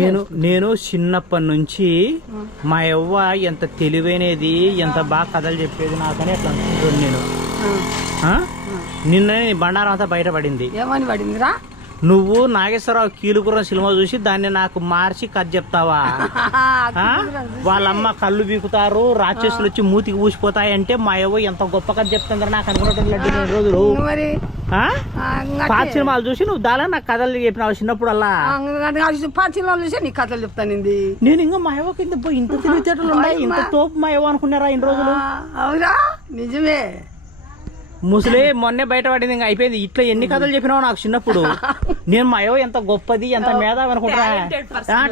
నేను నేను చిన్నప్పటి నుంచి మా యవ్వ ఎంత తెలివైనది ఎంత బాగా కథలు చెప్పేది నాకని అట్లా అనుకుంటున్నాను నేను? నిన్న బండారం అంతా బయటపడింది ఏమని పడిందిరా? నువ్వు నాగేశ్వరరావు కీలుకురం సినిమా చూసి దాన్ని నాకు మార్చి కథ చెప్తావా? వాళ్ళమ్మ కళ్ళు బీకుతారు రాక్షసులు వచ్చి మూతికి ఊసిపోతాయి అంటే మా యవ్వ ఎంత గొప్ప కథ చెప్తుందని నాకు నేను రోజులు. పాత. సినిమాలు చూసి నువ్వు దాలా నాకు కథలు చెప్పినావు చిన్నప్పుడు అలా అది పాచిలో చూసే నీ కథలు చెప్తానింది నేను ఇంకా మా యవ్వ కింద ఇంత తెలివితేటలు ఉన్నాయి ఇంత తోపు మా యవ్వ అనుకున్నారా ఇన్ని రోజులు? అవునా? నిజమే. ముసలే మొన్నే బయటపడింది ఇంకా అయిపోయింది. ఇట్లా ఎన్ని కథలు చెప్పినావు నాకు చిన్నప్పుడు? నేను మా యవ్వ ఎంత గొప్పది ఎంత మేధావి అనుకుంటా.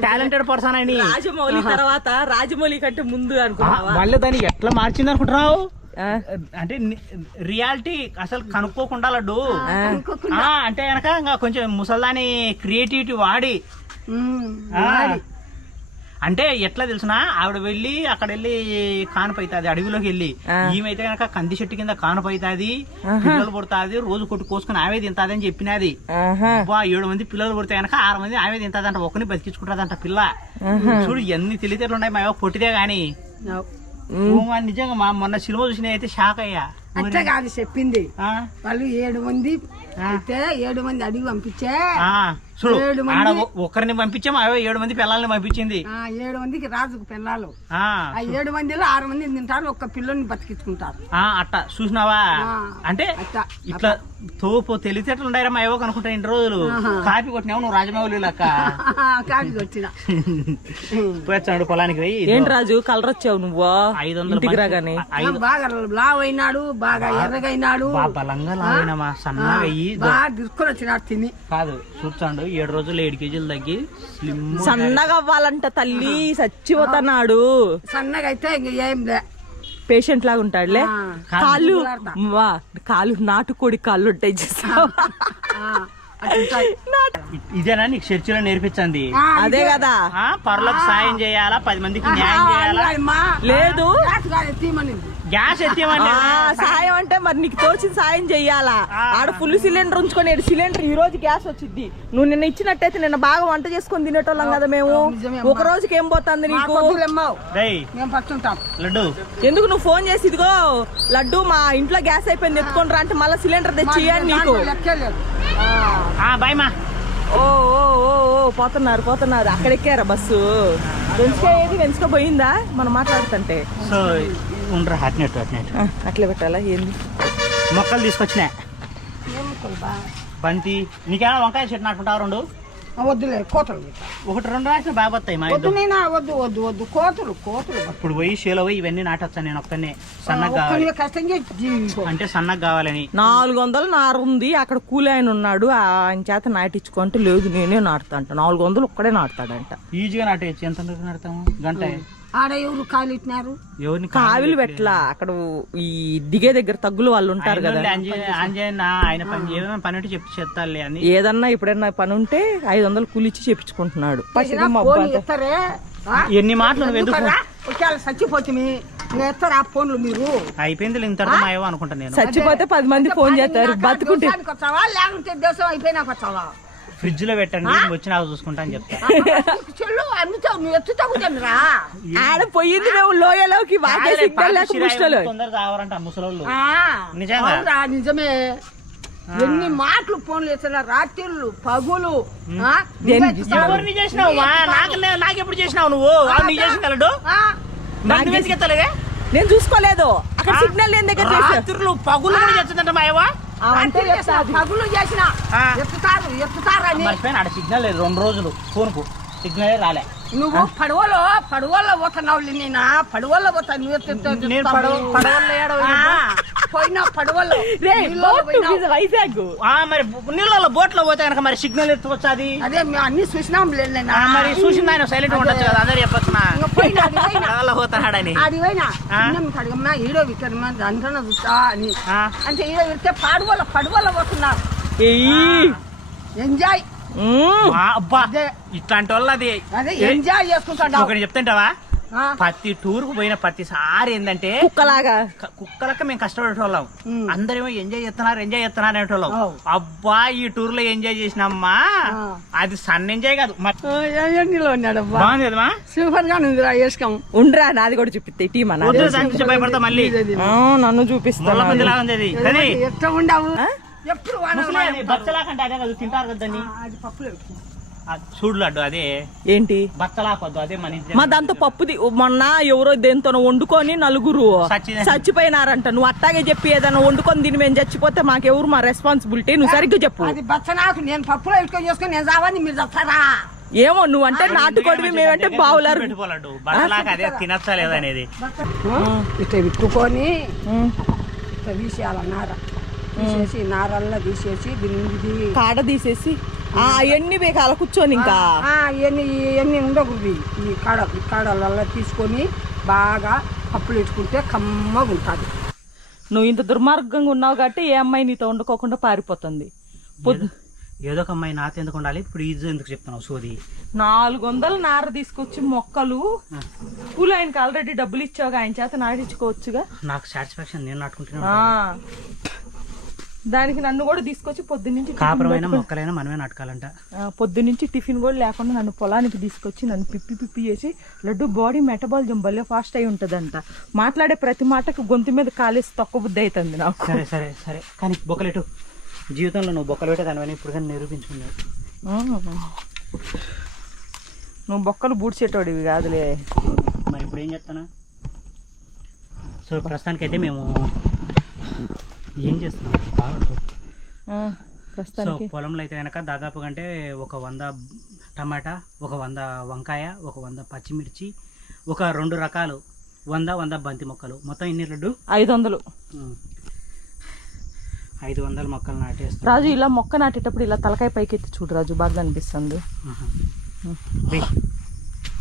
టాలెంటెడ్ పర్సన్ అని. రాజమౌళి తర్వాత రాజమౌళి కంటే ముందు ఆ, అనుకున్నావా వాళ్ళు దాన్ని ఎట్లా మార్చింది అనుకుంటున్నావు? అంటే రియాలిటీ అసలు కనుక్కోకుండా లడ్డు. అంటే కనుక ఇంకా కొంచెం ముసల్దాని క్రియేటివిటీ వాడి. అంటే ఎట్లా తెలిసిన ఆవిడ వెళ్ళి అక్కడ వెళ్ళి కానపైతాది అడవిలోకి వెళ్ళి. ఈమెతే కనుక కంది చెట్టు కింద కానపైతాది పిల్లలు పుడతాది రోజు కొట్టు కోసుకుని ఆమె తింటాది అని చెప్పినది ఏడు మంది పిల్లలు పుడితే కనుక ఆరు మంది ఆమె తింటాదంట ఒకరిని బతికించుకుంటాదంట పిల్ల. చూడు ఎన్ని తెలివితేటలు ఉన్నాయి మా పొట్టిదే గాని. అవు. ఓ, మా నిజంగా మా మొన్న సినిమా చూసిన అయితే షాక్ అయ్యా. అట్టే కాదు చెప్పింది. ఆ, వాళ్ళు ఏడు మంది అయితే ఏడు మంది అడిగి పంపించే ఆ, చూడు ఏడు మంది. ఆడ ఒ- ఒకరిని పంపించాం ఆమె ఏడు మంది పిల్లల్ని పంపించింది. ఆ, ఏడు మందికి రాజుకు పిల్లలు. ఆ ఆ ఏడు మందిలో ఆరు మంది తింటారు ఒక్క పిల్లని బతికించుకుంటారు. ఆ, అట్ట చూసినావా? ఆ, అంటే అట్ట, ఇట్లా తోపు తెలివితేటలు ఉన్నాయరా మా ఏవో అనుకుంటా ఇన్ని రోజులు? కాపీ కొట్టినావు నువ్వు రాజమౌళి లెక్క? కాకి వచ్చిన పోయొచ్చాడు పొలానికి పోయి ఏంటి రాజు కలర్ వచ్చావు నువ్వు? ఐదు వందల ఇంటికి రాగానే. ఐదు బాగా లావ్ అయినాడు బాగా ఎర్రగైనాడు. బా బలంగా లాగినమా సన్నగా అయ్యి బాగా దిక్కుని వచ్చినాడు తిని. కాదు చూచాడు ఏడు రోజులు ఏడు కేజీలు తగ్గి స్లిమ్ సన్నగా అవ్వాలంట తల్లి చచ్చిపోతున్నాడు సన్నగా అయితే ఇంక ఏం లే పేషెంట్ లాగా ఉంటాడులే కాళ్ళు. వా కాళ్ళు నాటుకోడి కాళ్ళు ఉంటాయి చూసావా? ఇదేనా నీకు చర్చిలో నేర్పించింది? అదే కదా. ఆ పరులకు సాయం చేయాలా? పది మందికి న్యాయం చేయాలా? లేదు. గ్యాస్ ఆ, సాయం అంటే మరి నీకు తోచిన సాయం చెయ్యాలా ఆడ ఫుల్ సిలిండర్ ఉంచుకొని సిలిండర్ ఈ రోజు గ్యాస్ వచ్చింది నువ్వు నిన్న ఇచ్చినట్టయితే నిన్న బాగా వంట చేసుకొని తినేటోళ్ళం కదా మేము. ఒక రోజుకి ఏం పోతుంది నీకు? లడ్డు. ఎందుకు నువ్వు ఫోన్ చేసి ఇదిగో లడ్డు మా ఇంట్లో గ్యాస్ అయిపోయింది ఎత్తుకొని రా అంటే మళ్ళీ సిలిండర్ తెచ్చి నీకు. బాయ్ మా. ఓ ఓ ఓ ఓ పోతున్నారు పోతున్నారు. అక్కడ ఎక్కారా బస్సు? వెనుక ఏది? పోయిందా? మనం మాట్లాడుతుంటే. సో ఉండరా అట్నెట్ ఆ, అట్లే పెట్టాలా? ఏంది? మొక్కలు తీసుకొచ్చినా? బంతి. నీకేమైనా వంకాయ చెట్టు నాటుకుంటావు రెండు? వద్దులే కోతలు. ఒకటి రెండు రాసిన బాగా వస్తాయి మా వద్దు నేనా వద్దు వద్దు వద్దు. కోతలు కోతలు. ఇప్పుడు పోయి షేలో పోయి ఇవన్నీ నాటొచ్చాను నేను ఒక్కనే సన్నగా కావాలి. కష్టంగా. అంటే సన్నగా కావాలని. నాలుగు వందలు నారు ఉంది అక్కడ కూలి ఆయన ఉన్నాడు ఆయన చేత నాటించుకుంటే లేదు నేనే నాటుతా అంట. నాలుగు వందలు ఒక్కడే నాటుతాడంట. ఈజీగా నాటేయచ్చు. ఎంత నాటుతాము? గంట. ఆడ ఎవరు కాలు ఇట్టినారు? ఎవరిని కావిలు పెట్టలా అక్కడ ఈ దిగే దగ్గర తగ్గులు వాళ్ళు ఉంటారు కదా. ఆయన పని ఏదైనా పని ఉంటే చెప్పి చేస్తాలే అని. ఏదన్నా ఎప్పుడైనా పని ఉంటే ఐదు వందలు కూలి ఇచ్చి చేపించుకుంటున్నాడు చేసినా ఫోన్లు ఎత్తారే ఆ? ఎన్ని మాటలు? ఒకవేళ ఎత్తారా ఫోన్లు మీరు? అయిపోయింది ఇంత మా ఏవో అనుకుంటా నేను. చచ్చిపోతే పది మంది ఫోన్ చేస్తారు బతుకుంటే లేకుంటే దేశం అయిపోయినాక వచ్చావా? ఫ్రిడ్జ్లో పెట్టండి వచ్చి నాకు చూసుకుంటా అని చెప్తా. చెల్లు అందుతావు నువ్వు ఎత్తుతావు రా ఆడ పోయింది మేము లోయలోకి వాకే సిగ్నల్ లేక ముష్టలు తొందర తావరంట ముసలోళ్ళు. ఆ, నిజంగా? అవునురా, నిజమే. ఎన్ని మాటలు ఫోన్లు చేస్తున్నా రాత్రిళ్ళు పగులు. ఎవరిని చేసినావు? నాకు ఎప్పుడు చేసినావు నువ్వు? ఎత్తలేదే? నేను చూసుకోలేదు. అక్కడ సిగ్నల్ లేని దగ్గర చేసా రాత్రులు పగులు కూడా చేస్తుందంట మా పగులు చేసిన. ఎత్తుతారు ఎత్తుతారని మర్చిపోయిన ఆడ సిగ్నల్ లేదు. రెండు రోజులు ఫోన్కు సిగ్నల్ రాలే. నువ్వు పడవలో పడవలో పోతున్నావు నేనా పడవలో పోతా నువ్వు ఎత్తు- నేను పడవ పడవల్లో ఏడ పోయినప్పుడు? ఆ, పోయినా పడవలో. రే వైజాగ్ మరి నీళ్ళలో బోట్లో పోతే కనుక మరి సిగ్నల్ ఎత్తుకొచ్చా అది అదే మేము అన్ని చూసినాం లేనా ఆ, మరి చూసింది ఆయన సైలెంట్ ఉండొచ్చు కదా అందరు చెప్పొచ్చు పోతాడని అది పోయినా. కడగమ్మా విక్కడమ్మా దాంట్లో చూస్తా అని. అంటే ఈడో విడితే పడవలో పడవలో పోతున్నారు ఏయ్. ఎంజాయ్ అబ్బా. అదే. ఇట్లాంటి వాళ్ళు అది అదే ఎంజాయ్ చేసుకుంటాడు ఒకటి చెప్తుంటావా? ప్రతి టూర్కు పోయిన ప్రతిసారి ఏంటంటే కుక్కలాగా. క- కుక్కలక్క మేము కష్టపడేటోళ్ళం ఉమ్. అందరేమో ఎంజాయ్ చేస్తున్నారు ఎంజాయ్ చేస్తున్నారు అనేటోళ్ళం. అబ్బా ఈ టూర్లో ఎంజాయ్ చేసినమ్మా. అది సన్ ఎంజాయ్ కాదు. మ- ఓ, ఏ- ఎన్నిలో ఉన్నాడబ్బా బాగుంది కదమ్మా? సూపర్గా ఉందిరా వేసుకోం ఉండరా నాది కూడా చూపిస్తే గురించి భయపడతా మళ్ళీ. నన్ను ఉంది కానీ ఎట్లా ఉండవు? ఎప్పుడు బచ్చలాకంటే అదే కదా తింటారు కదా పప్పులు చూడు లడ్డు అదే ఏంటి? బచ్చలాకొద్దు అదే మన ఇంటి మా దాంతో పప్పుది మొన్న ఎవరో దేంతో వండుకొని నలుగురు చచ్చిపోయినారంట. నువ్వు అట్టాగే చెప్పి ఏదైనా వండుకొని దీని మేము చచ్చిపోతే మాకెవరు మా రెస్పాన్సిబిలిటీ నువ్వు సరిగ్గా చెప్పు. అది నేను పప్పులో ఇట్టుకొని చేసుకొని నేను చావని మీరు చెప్తారా? ఏమో నువ్వు అంటే నాటుకోడివి మేమంటే బావులారు పెట్టుకోలడ్డు. బచ్చలాక అదే తినచ్చా లేదనేది ఇట్లా ఉమ్. ఇట్లా తీసేయాల నార? తీసేసి నారల్లా తీసేసి దీని కాడ తీసేసి. ఆ అవన్నీ బేకాల కూర్చొని ఇంకా. ఇవన్నీ ఇవన్నీ ఉండకూడదు. ఈ కాడ ఈ కాడలల్లా తీసుకొని బాగా పప్పులు ఇట్టుకుంటే కమ్మగా ఉంటుంది. నువ్వు ఇంత దుర్మార్గంగా ఉన్నావు కాబట్టి ఏ అమ్మాయి నీతో వండుకోకుండా పారిపోతుంది. ఏదో ఒక అమ్మాయి నాతో ఎందుకు ఉండాలి? ఇప్పుడు ఇది ఎందుకు చెప్తున్నావు సోది? నాలుగు వందల నార తీసుకొచ్చి మొక్కలు. పూలు ఆయనకి ఆల్రెడీ డబ్బులు ఇచ్చావుగా ఆయన చేత నాటించుకోవచ్చుగా. నాకు సాటిస్ఫాక్షన్ నేను నాటుకుంటున్నాను ఆ. దానికి నన్ను కూడా తీసుకొచ్చి పొద్దున్నుంచి కాపురమైన మొక్కలైనా మనమే నాటకాలంట పొద్దున్నుంచి టిఫిన్ కూడా లేకుండా నన్ను పొలానికి తీసుకొచ్చి నన్ను పిప్పి పిప్పి చేసి లడ్డు బాడీ మెటబాలిజం భలే ఫాస్ట్ అయి ఉంటుందంట. మాట్లాడే ప్రతి మాటకు గొంతు మీద కాలేసి తక్కువ బుద్ధి అవుతుంది నాకు. సరే సరే సరే. కానీ బొక్కలేటు జీవితంలో నువ్వు బొక్కలు పెట్టేదానివని ఇప్పుడు కానీ నిరూపించుకున్నావు. నువ్వు బొక్కలు బూడ్చేటోడివి కాదులే. మరి ఇప్పుడు ఏం చెప్తానా సో ప్రస్తుతానికైతే మేము ఏం చేస్తున్నాం సో పొలంలో అయితే కనుక దాదాపు అంటే ఒక వంద టమాటా ఒక వంద వంకాయ ఒక వంద పచ్చిమిర్చి ఒక రెండు రకాలు వంద వంద బంతి మొక్కలు. మొత్తం ఎన్ని రెడ్డు ఐదు వందలు ఐదు వందల మొక్కలు నాటేస్తాం రాజు ఇలా మొక్క నాటేటప్పుడు ఇలా తలకాయ పైకెత్తి చూడు రాజు బాగా అనిపిస్తుంది.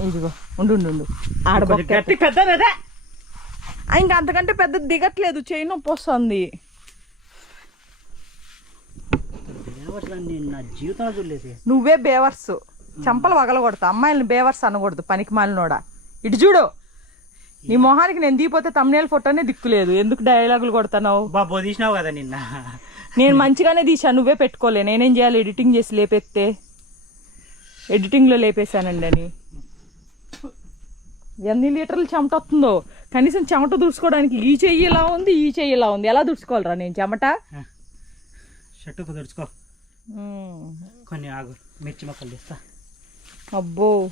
ఇదిగో ఉండు ఉండు, ఆడ. ఆ, ఇంకా అంతకంటే పెద్ద దిగట్లేదు చేయి నొప్పి వస్తుంది దేవతలు నేను నా జీవితంలో చూడలేదు నువ్వే బేవర్స్. చంపలు వగలకూడదు అమ్మాయిని బేవర్స్ అనకూడదు. పనికి మాలినోడా ఇటు చూడు. నీ మొహానికి నేను దిగిపోతే తమ్నేల్ ఫోటోనే దిక్కులేదు. ఎందుకు డైలాగులు కొడతావు బాబు తీసినావు కదా నిన్న. నేను మంచిగానే తీసా నువ్వే పెట్టుకోలే. నేనేం చేయాలి? ఎడిటింగ్ చేసి లేపెత్తే? ఎడిటింగ్లో లేపేశానండి అని. ఎన్ని లీటర్లు చెమట వస్తుందో. కనీసం చెమట దుడుచుకోవడానికి ఈ చెయ్యి ఇలా ఉంది ఈ చెయ్యి ఇలా ఉంది. ఎలా దుడుచుకోవాలరా నేను చెమట? షర్టు ఉమ్. కొన్ని ఆగు మిర్చి మొక్కలు తీస్తా. అబ్బో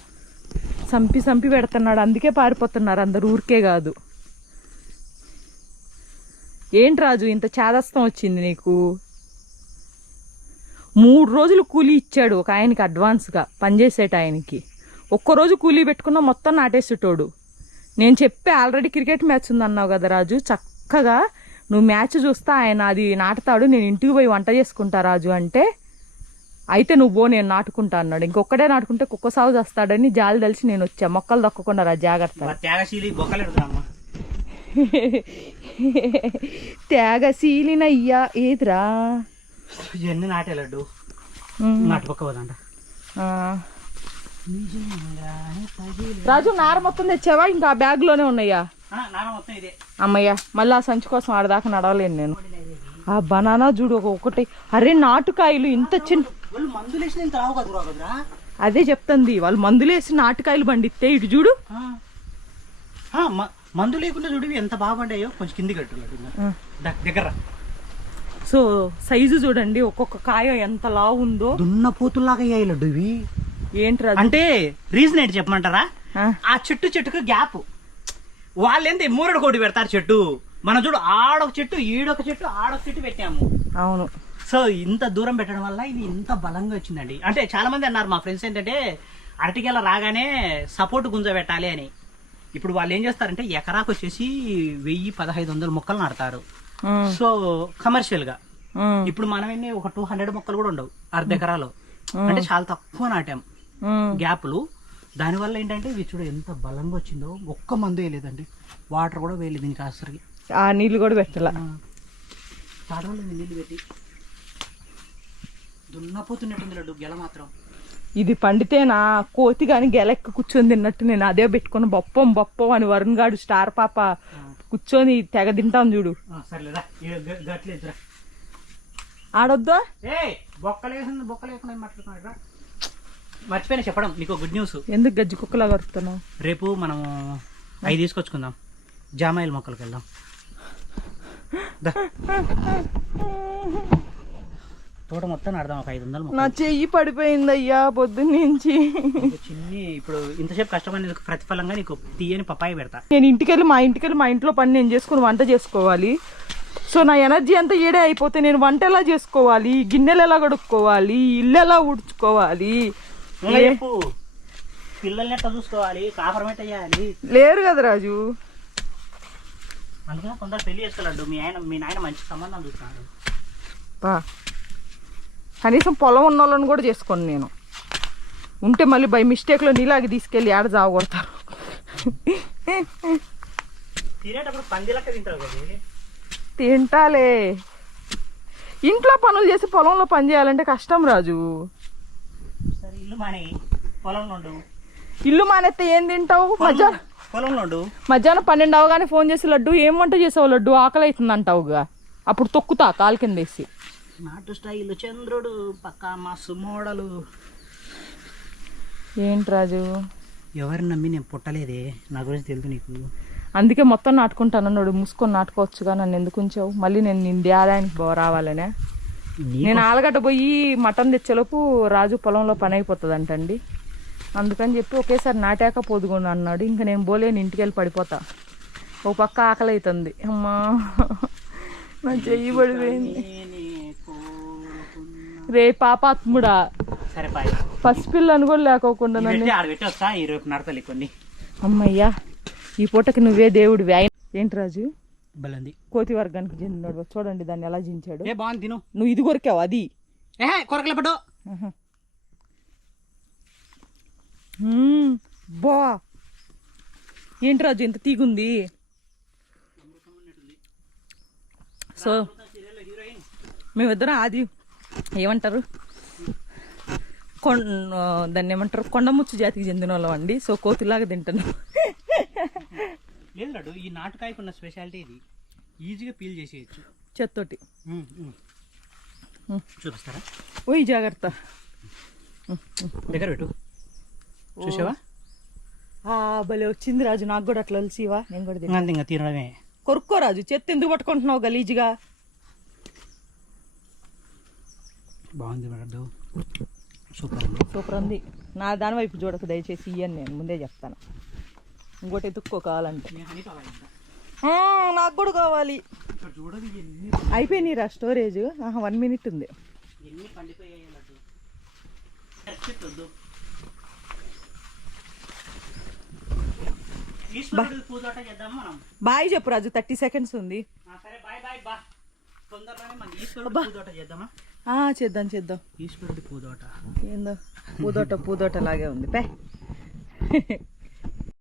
సంపి సంపి పెడుతున్నాడు. అందుకే పారిపోతున్నారు. అందరు ఊరికే కాదు. ఏంటి రాజు ఇంత చేదస్తం వచ్చింది నీకు? మూడు రోజులు కూలీ ఇచ్చాడు ఒక ఆయనకి అడ్వాన్స్గా పనిచేసేట ఆయనకి. ఒక్కరోజు కూలీ పెట్టుకున్న మొత్తం నాటేసేటోడు. నేను చెప్పి ఆల్రెడీ క్రికెట్ మ్యాచ్ ఉందన్నావు కదా రాజు చక్కగా నువ్వు మ్యాచ్ చూస్తా ఆయన అది నాటుతాడు నేను ఇంటికి పోయి వంట చేసుకుంటా రాజు అంటే అయితే నువ్వు నేను నాటుకుంటా అన్నాడు. ఇంకొక్కడే నాటుకుంటే కుక్క సాగు చేస్తాడని జాలి తెలిసి నేను వచ్చా. మొక్కలు దక్కకుండా రా జాగ్రత్త. త్యాగశీలినయ్యా ఏదిరా? ఇవన్నీ నాటే లడ్డు. ఉమ్. నాటు పక్క పోదంట. ఆ. రాజు నార మొత్తం తెచ్చావా? ఇంకా ఆ బ్యాగ్లోనే ఉన్నాయా అమ్మయ్య మళ్ళీ ఆ సంచి కోసం ఆడదాకా నడవలేను నేను. ఆ బనానా చూడు ఒక ఒకటి అరే నాటుకాయలు ఇంత చిన్న వాళ్ళు మందులు వేసిన ఇంత రావు కదా కదరా అదే చెప్తుంది వాళ్ళు మందులేసి నాటుకాయలు పండిస్తే ఇటు చూడు. మందు లేకుండా చూడు ఎంత బాగా పడ్డాయో కొంచెం కింది కట్టు లడ్డు ఆ. ద- దగ్గర. సో సైజు చూడండి ఒక్కొక్క కాయ ఎంత లావు ఉందో. దున్న పోతుల్లాగా అయ్యాయి లడ్డు ఇవి. ఏంటి రాజు అంటే రీజన్ ఏంటి చెప్పమంటారా? ఆ, ఆ చెట్టు చెట్టుకు గ్యాప్ వాళ్ళేంటి మూరడు కోటి పెడతారు చెట్టు. మనం చూడు ఆడొక చెట్టు ఈడొక చెట్టు ఆడొక చెట్టు పెట్టాము. అవును. సో ఇంత దూరం పెట్టడం వల్ల ఇది ఇంత బలంగా వచ్చిందండి. అంటే చాలా మంది అన్నారు మా ఫ్రెండ్స్ ఏంటంటే అరటికెల రాగానే సపోర్ట్ గుంజ పెట్టాలి అని. ఇప్పుడు వాళ్ళు ఏం చేస్తారంటే ఎకరాకు వచ్చేసి వెయ్యి పదహైదు వందల మొక్కలు నాడతారు సో కమర్షియల్గా. ఇప్పుడు మనం ఎన్ని ఒక టూ హండ్రెడ్ మొక్కలు కూడా ఉండవు అర్ధ ఎకరాలో. అంటే చాలా తక్కువ నాటాం. గ్యాప్లు. దానివల్ల ఏంటంటే ఇవి చూడు ఎంత బలంగా వచ్చిందో. ఒక్క మందు వేయలేదండి. వాటర్ కూడా వేయలేదు దీనికి అసలు ఆ నీళ్ళు కూడా పెట్టాల. నీళ్ళు పెట్టి దున్నపోతున్నట్టుంది లడ్డు గెల మాత్రం. ఇది పండితేనా కోతి కానీ గెలెక్క కూర్చొని తిన్నట్టు నేను అదే పెట్టుకుని బొప్పం బొప్పం అని వరుణ్ గాడు స్టార్ పాప కూర్చొని తెగ తింటాం చూడు. ఆడొద్దా? ఏ బొక్కలేసింది బొక్కలేకుండా మాట్లాడుతున్నాడు మర్చిపోయినా చెప్పడం నీకు గుడ్ న్యూస్ ఎందుకు గజ్జి కుక్కలా కరుతున్నావు రేపు మనము అవి తీసుకొచ్చుకుందాం. జామాయిల్ మొక్కలకు వెళ్దాం. తోట మొత్తం నడదాం ఒక ఐదు వందలు. నా చెయ్యి పడిపోయింది అయ్యా పొద్దున్నుంచి చిన్ని ఇప్పుడు ఇంతసేపు కష్టపడినందుకు ప్రతిఫలంగా నీకు తీయని పప్పాయి పెడతా. నేను ఇంటికెళ్ళి మా ఇంటికెళ్ళి మా ఇంట్లో పని నేను చేసుకుని వంట చేసుకోవాలి. సో నా ఎనర్జీ అంతా ఏడే అయిపోతే నేను వంట ఎలా చేసుకోవాలి? గిన్నెలు ఎలా కడుక్కోవాలి? ఇల్లు ఎలా చెప్పు. పిల్లల్ని ఎట్లా చూసుకోవాలి? కాపురం ఎట్లా చేయాలి? లేరు కదా రాజు. అందుకని కొందరు పెళ్ళి చేసుకోలేడు మీ ఆయన మీ నాయన మంచి సంబంధం చూస్తున్నాడు. కనీసం పొలం ఉన్న వాళ్ళని కూడా చేసుకోను నేను. ఉంటే మళ్ళీ బై మిస్టేక్లో నీలాగి తీసుకెళ్ళి ఆడ జావగొడతారు తింటాలే. ఇంట్లో పనులు చేసి పొలంలో పని చేయాలంటే కష్టం రాజు. ఇల్లు మానేస్తే ఏం తింటావు? మధ్యాహ్నం పొలంలో మధ్యాహ్నం పన్నెండు అవగానే ఫోన్ చేసి లడ్డు ఏం వంట చేసావు లడ్డు? ఆకలి అవుతుంది అంటావుగా అప్పుడు తొక్కుతా కాలు కింద వేసి. నాటు స్టైల్ చంద్రుడు పక్క మస్తు మోడలు. ఏంటి రాజు? ఎవరిని నమ్మి నేను పుట్టలేదే? నా గురించి తెలుసు నీకు. అందుకే మొత్తం నాటుకుంటాను. అన్నాడు మూసుకొని నాటుకోవచ్చుగా నన్ను ఎందుకు ఉంచావు? మళ్ళీ నేను నిండి ఆదాయానికి బో రావాలనే. నేను ఆలగడ్డ పోయి మటన్ తెచ్చేలోపు రాజు పొలంలో పని అయిపోతుంది అంటండి అందుకని చెప్పి ఒకేసారి నాటాక పోదుకోండి అన్నాడు. ఇంకా నేను పోలేని ఇంటికి వెళ్ళి పడిపోతా. ఓ పక్క ఆకలి అవుతుంది అమ్మా నా చెయ్యి పడిపోయింది. రే పాపాత్ముడా. సరే బాయ్ పసిపిల్లని కూడా లేకోకుండా ఈ రేపు నడతలే కొన్ని. అమ్మయ్యా ఈ పూటకి నువ్వే దేవుడివి. ఆయన ఏంటి రాజు? బలంది. కోతి వర్గానికి చెందినోడు చూడండి దాన్ని ఎలా జించాడు. ఏ బాగుంది తిను. నువ్వు ఇది కొరికావు అది? ఏ కొరకలే పట్టు. ఆహా. మ్మ్. బా. ఏంటి రాజు ఎంత తీగుంది? సో మేమిద్దరం ఆది ఏమంటారు? కొం దాన్ని ఏమంటారు? కొండముచ్చు జాతికి చెందిన వాళ్ళం అండి సో కోతిలాగా తింటున్నాం లేదు ఈ నాటుకాయకు ఉన్న స్పెషాలిటీ ఇది ఈజీగా పీల్ చేసేయచ్చు. చెత్తోటి. చూపిస్తారా? ఓయ్ జాగ్రత్త. దగ్గర పెట్టు. చూసావా? ఆ భలే వచ్చింది రాజు. నాకు కూడా అట్లా కలిసివా నేను కూడా ఇంకా తినడమే. కొరుక్కో రాజు. చెత్త ఎందుకు పట్టుకుంటున్నావు గలీజ్గా? బాగుంది లడ్డు సూపర్ ఉంది సూపర్ ఉంది నా దాని వైపు చూడకు దయచేసి ఇయ్యను నేను ముందే చెప్తాను. ఇంకోటి ఎత్తుక్కో కావాలంటే. నాకు కూడా కావాలి. ఇక్కడ చూడదు ఎన్ని అయిపోయినాయి రా స్టోరేజ్. వన్ మినిట్ ఉంది. బాయ్ చెప్పు రాజు థర్టీ సెకండ్స్ ఉంది. సరే బాయ్ బాయ్ బా. తొందరలోనే మన ఈశ్వరుడు చేద్దామా? చేద్దాం చేద్దాం. ఈశ్వరుడి పూజాట ఏందో పూదోట పూదోట లాగే ఉంది. పే.